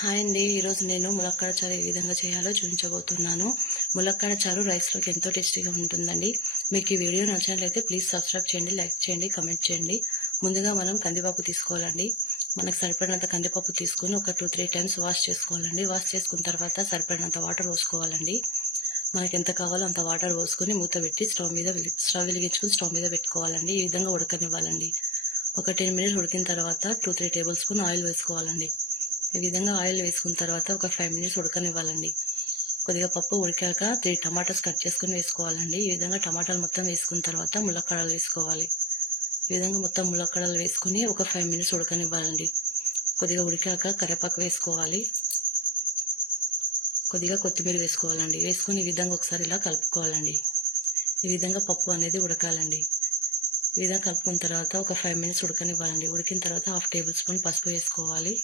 Hi అండి. ఈరోజు నేను ములక్కాడ చారు ఏ విధంగా చేయాలో చూపించబోతున్నాను. ములక్కాడ చారు రైస్లోకి ఎంతో టేస్టీగా ఉంటుందండి. మీకు ఈ వీడియో నచ్చినట్లయితే ప్లీజ్ సబ్స్క్రైబ్ చేయండి, లైక్ చేయండి, కమెంట్ చేయండి. ముందుగా మనం కందిపప్పు తీసుకోవాలండి. మనకు సరిపడినంత కందిపప్పు తీసుకుని ఒక 2-3 టైమ్స్ వాష్ చేసుకోవాలండి. వాష్ చేసుకున్న తర్వాత సరిపడినంత వాటర్ పోసుకోవాలండి. మనకి ఎంత కావాలో అంత వాటర్ పోసుకొని మూత పెట్టి స్టవ్ వెలిగించుకుని స్టవ్ మీద పెట్టుకోవాలండి. ఈ విధంగా ఉడకనివ్వాలండి. ఒక 10 మినిట్స్ ఉడికిన తర్వాత 2-3 టేబుల్ స్పూన్ ఆయిల్ వేసుకోవాలండి. ఈ విధంగా ఆయిల్ వేసుకున్న తర్వాత ఒక 5 మినిట్స్ ఉడకనివ్వాలండి. కొద్దిగా పప్పు ఉడికాక 3 టమాటాస్ కట్ చేసుకుని వేసుకోవాలండి. ఈ విధంగా టమాటాలు మొత్తం వేసుకున్న తర్వాత ములక్కాడలు వేసుకోవాలి. ఈ విధంగా మొత్తం ములక్కాడలు వేసుకుని ఒక 5 మినిట్స్ ఉడకనివ్వాలండి. కొద్దిగా ఉడికాక కరివేపాకు వేసుకోవాలి. కొద్దిగా కొత్తిమీర వేసుకోవాలండి. వేసుకుని ఈ విధంగా ఒకసారి ఇలా కలుపుకోవాలండి. ఈ విధంగా పప్పు అనేది ఉడకాలండి. ఈ విధంగా కలుపుకున్న తర్వాత ఒక 5 మినిట్స్ ఉడకనివ్వాలండి. ఉడికిన తర్వాత 1/2 టేబుల్ స్పూన్ పసుపు వేసుకోవాలి.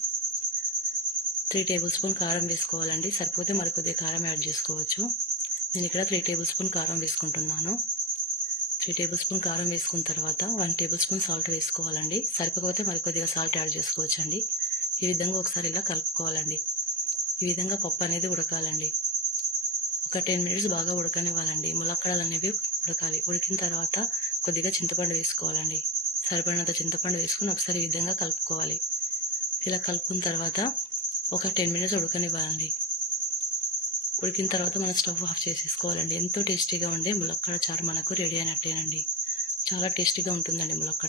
3 టేబుల్ స్పూన్ కారం వేసుకోవాలండి. సరిపోతే మరి కొద్దిగా కారం యాడ్ చేసుకోవచ్చు. నేను ఇక్కడ 3 టేబుల్ స్పూన్ కారం వేసుకుంటున్నాను. 3 టేబుల్ స్పూన్ కారం వేసుకున్న తర్వాత 1 టేబుల్ స్పూన్ సాల్ట్ వేసుకోవాలండి. సరిపోతే మరి కొద్దిగా సాల్ట్ యాడ్ చేసుకోవచ్చండి. ఈ విధంగా ఒకసారి ఇలా కలుపుకోవాలండి. ఈ విధంగా పప్పు అనేది ఉడకాలండి. ఒక 10 మినిట్స్ బాగా ఉడకనివ్వాలండి. ములక్కాడలు అనేవి ఉడకాలి. ఉడికిన తర్వాత కొద్దిగా చింతపండు వేసుకోవాలండి. సరిపడినంత చింతపండు వేసుకుని ఒకసారి ఈ విధంగా కలుపుకోవాలి. ఇలా కలుపుకున్న తర్వాత ఒక 10 మినిట్స్ ఉడకనివ్వాలండి. ఉడికిన తర్వాత మనం స్టవ్ ఆఫ్ చేసేసుకోవాలండి. ఎంతో టేస్టీగా ఉండే ములక్కాడ చారు మనకు రెడీ అయినట్టేనండి. చాలా టేస్టీగా ఉంటుందండి ములక్కాడ.